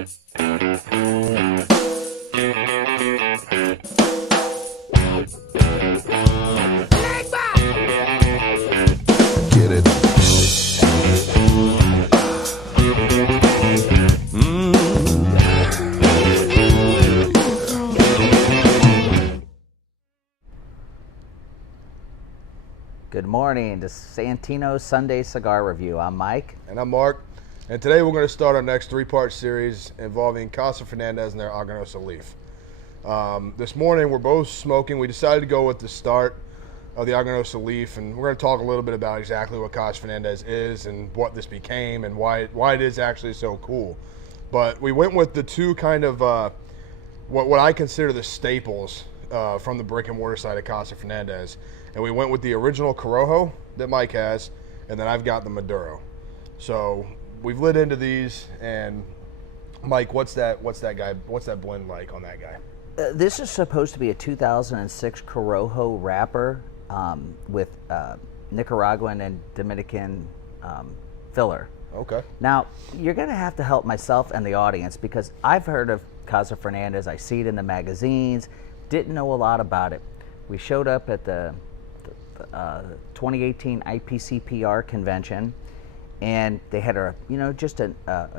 Get it. Good morning to Santino Sunday Cigar Review. I'm Mike. And I'm Mark. And today we're going to start our next three-part series involving Casa Fernandez and their Aganosa leaf. This morning we're both smoking. We decided to go with the start of the Aganosa leaf, and we're going to talk a little bit about exactly what Casa Fernandez is and what this became and why it is actually so cool. But we went with the two kind of what I consider the staples from the brick and mortar side of Casa Fernandez. And we went with the original Corojo that Mike has, and then I've got the Medero. So we've lit into these, and Mike, what's that blend like on that guy? This is supposed to be a 2006 Corojo wrapper with Nicaraguan and Dominican filler. Okay. Now, you're going to have to help myself and the audience because I've heard of Casa Fernandez. I see it in the magazines, didn't know a lot about it. We showed up at the 2018 IPCPR convention, and they had a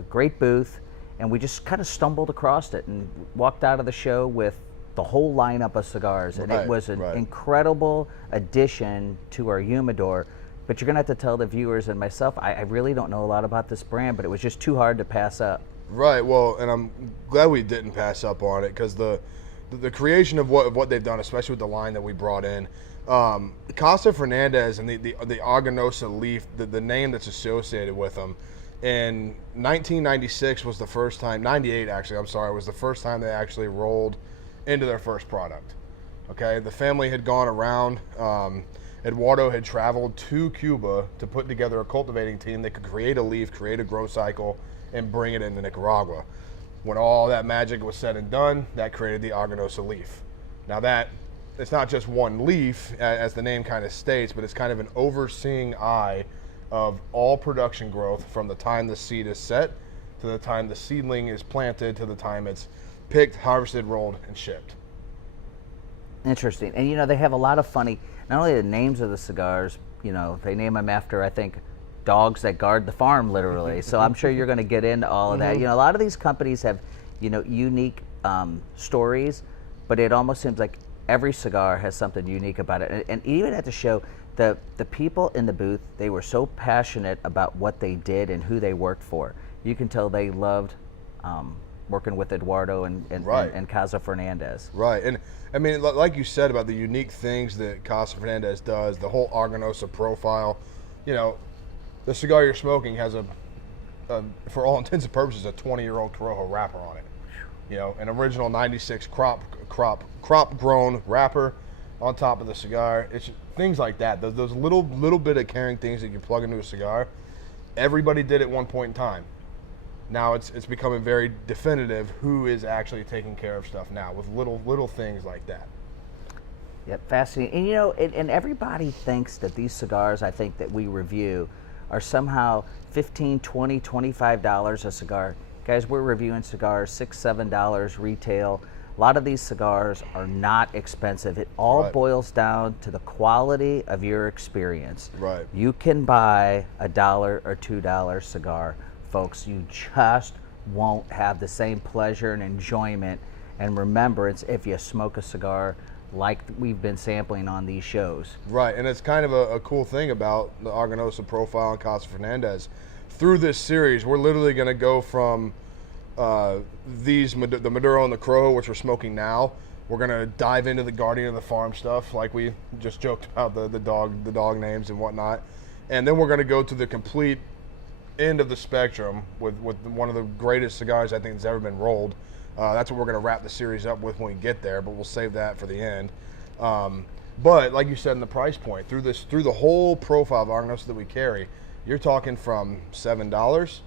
great booth, and we just kind of stumbled across it and walked out of the show with the whole lineup of cigars, and it was an incredible addition to our humidor. But you're gonna have to tell the viewers and myself, I really don't know a lot about this brand, but it was just too hard to pass up. Right. Well, and I'm glad we didn't pass up on it because the creation of what they've done, especially with the line that we brought in, Casa Fernandez and the Aganosa leaf, the name that's associated with them, in 1996 was the first time, 98 actually, I'm sorry, was the first time they actually rolled into their first product. Okay, the family had gone around. Eduardo had traveled to Cuba to put together a cultivating team that could create a leaf, create a grow cycle, and bring it into Nicaragua. When all that magic was said and done, that created the Aganosa leaf. Now that, it's not just one leaf, as the name kind of states, but it's kind of an overseeing eye of all production growth from the time the seed is set to the time the seedling is planted to the time it's picked, harvested, rolled, and shipped. Interesting. And they have a lot of funny, not only the names of the cigars, they name them after, I think, dogs that guard the farm, literally. So I'm sure you're going to get into all of that. A lot of these companies have, unique stories, but it almost seems like every cigar has something unique about it. And even at the show, the people in the booth, they were so passionate about what they did and who they worked for. You can tell they loved working with Eduardo and Casa Fernandez. Right. And I mean, like you said about the unique things that Casa Fernandez does, the whole Aganosa profile, the cigar you're smoking has for all intents and purposes, a 20-year-old Corojo wrapper on it. An original 96 crop grown wrapper on top of the cigar. It's things like that. Those little bit of caring things that you plug into a cigar. Everybody did at one point in time. Now it's becoming very definitive who is actually taking care of stuff now with little things like that. Yep, fascinating. And and everybody thinks that these cigars, I think, that we review are somehow $15, $20, $25 a cigar. Guys, we're reviewing cigars $6, $7 retail. A lot of these cigars are not expensive. It all boils down to the quality of your experience. Right. You can buy a $1 or $2 cigar, folks. You just won't have the same pleasure and enjoyment and remembrance if you smoke a cigar like we've been sampling on these shows. Right, and it's kind of a cool thing about the Aganosa profile and Casa Fernandez. Through this series, we're literally going to go from the Medero and the Corojo, which we're smoking now. We're going to dive into the Guardian of the Farm stuff, like we just joked about the dog names and whatnot. And then we're going to go to the complete end of the spectrum with one of the greatest cigars I think that's ever been rolled. That's what we're going to wrap the series up with when we get there, but we'll save that for the end. But like you said, in the price point, through the whole profile of Aganosa that we carry, you're talking from $7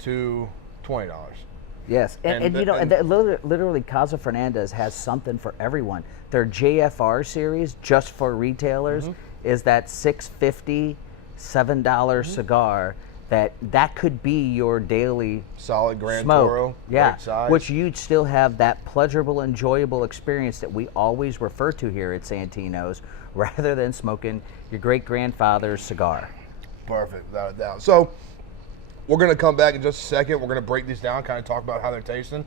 to $20. Yes, and literally Casa Fernandez has something for everyone. Their JFR series, just for retailers, is that $6.50, $7 cigar that could be your daily Solid Grand smoke. Toro, Yeah, great size. which you'd still have that pleasurable, enjoyable experience that we always refer to here at Santino's, rather than smoking your great-grandfather's cigar. Perfect, without a doubt. So we're going to come back in just a second. We're going to break these down, kind of talk about how they're tasting.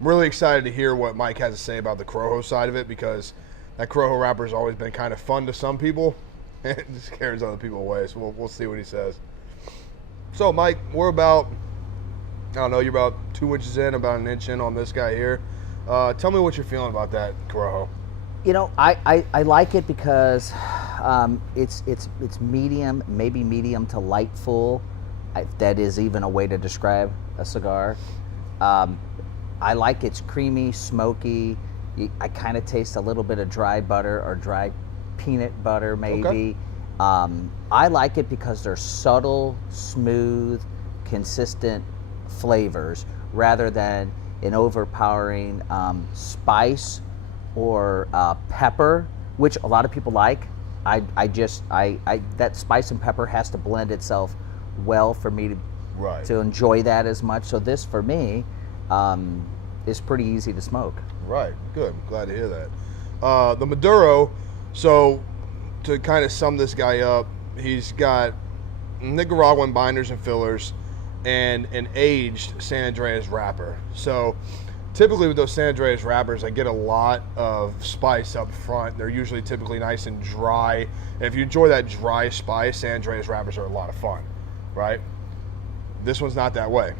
Really excited to hear what Mike has to say about the Corojo side of it, because that Corojo wrapper has always been kind of fun to some people. It just scares other people away, so we'll see what he says. So, Mike, we're about, I don't know, you're about 2 inches in, about an inch in on this guy here. Tell me what you're feeling about that Corojo. You know, I like it because it's medium, maybe medium to light full. If that is even a way to describe a cigar. I like it's creamy, smoky. I kind of taste a little bit of dry butter or dry peanut butter, maybe. Okay. I like it because they're subtle, smooth, consistent flavors rather than an overpowering spice or pepper, which a lot of people like. That spice and pepper has to blend itself well for me to enjoy that as much. So this, for me, is pretty easy to smoke. Right, good. Glad to hear that. The Medero, so to kind of sum this guy up, he's got Nicaraguan binders and fillers and an aged San Andreas wrapper. So typically with those San Andreas wrappers, I get a lot of spice up front. They're usually typically nice and dry. And if you enjoy that dry spice, San Andreas wrappers are a lot of fun, right? This one's not that way.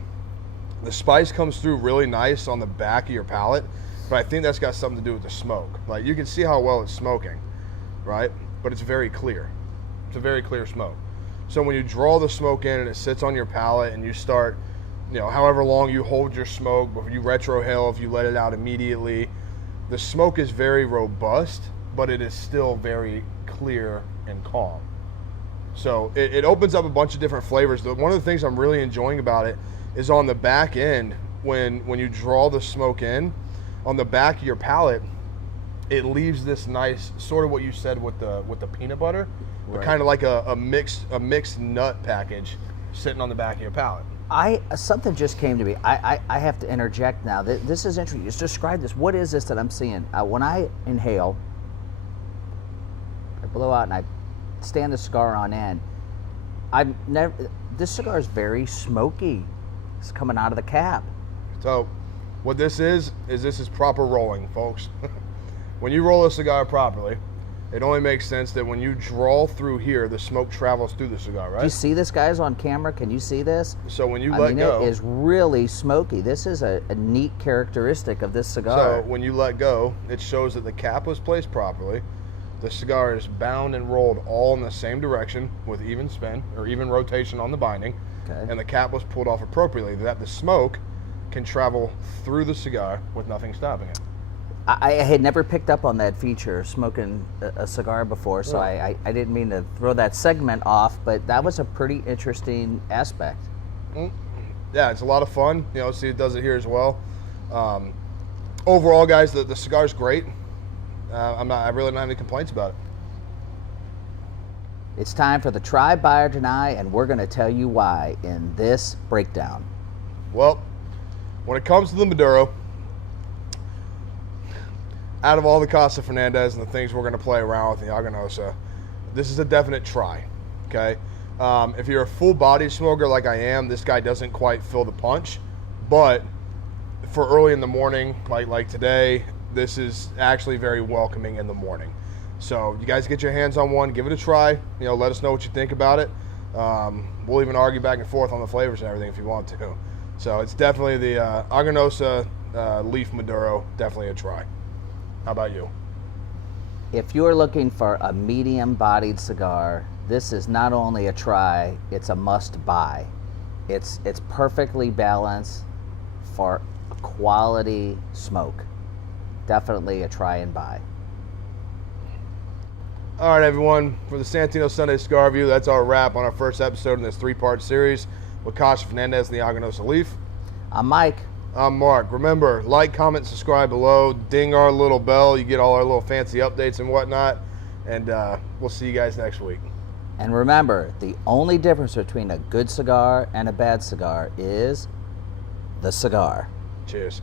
The spice comes through really nice on the back of your palate, but I think that's got something to do with the smoke. Like, you can see how well it's smoking, right? But it's very clear. It's a very clear smoke. So when you draw the smoke in and it sits on your palate and you start, however long you hold your smoke, before you retrohale, if you let it out immediately, the smoke is very robust, but it is still very clear and calm. So it opens up a bunch of different flavors. One of the things I'm really enjoying about it is on the back end, when you draw the smoke in, on the back of your palate, it leaves this nice, sort of what you said with the peanut butter, but kind of like a mixed nut package sitting on the back of your palate. Something just came to me. I have to interject now. This is interesting. Just describe this. What is this that I'm seeing? When I inhale, I blow out and I stand the cigar on end. This cigar is very smoky. It's coming out of the cap. So what this is proper rolling, folks. When you roll a cigar properly, it only makes sense that when you draw through here, the smoke travels through the cigar, right? Do you see this, guys, on camera? Can you see this? So when you let go, it is really smoky. This is a neat characteristic of this cigar. So when you let go, it shows that the cap was placed properly. The cigar is bound and rolled all in the same direction with even spin or even rotation on the binding. Okay. And the cap was pulled off appropriately, that the smoke can travel through the cigar with nothing stopping it. I had never picked up on that feature, smoking a cigar before, so I didn't mean to throw that segment off, but that was a pretty interesting aspect. Yeah, it's a lot of fun. See, it does it here as well. Overall, guys, the cigar's great. I really don't have any complaints about it. It's time for the try, buy, or deny, and we're going to tell you why in this breakdown. Well, when it comes to the Medero, out of all the Casa Fernandez and the things we're going to play around with the Aganosa, this is a definite try, okay? If you're a full-bodied smoker like I am, this guy doesn't quite fill the punch, but for early in the morning, like today, this is actually very welcoming in the morning. So you guys get your hands on one, give it a try. Let us know what you think about it. We'll even argue back and forth on the flavors and everything if you want to. So it's definitely the Aganosa Leaf Medero, definitely a try. How about you? If you're looking for a medium-bodied cigar, this is not only a try, it's a must-buy. It's perfectly balanced for a quality smoke. Definitely a try and buy. All right, everyone. For the Santino Sunday Cigar Review, that's our wrap on our first episode in this 3-part series with Casa Fernandez and the Aganosa Leaf. I'm Mike. I'm Mark. Remember, like, comment, subscribe below. Ding our little bell. You get all our little fancy updates and whatnot. And we'll see you guys next week. And remember, the only difference between a good cigar and a bad cigar is the cigar. Cheers.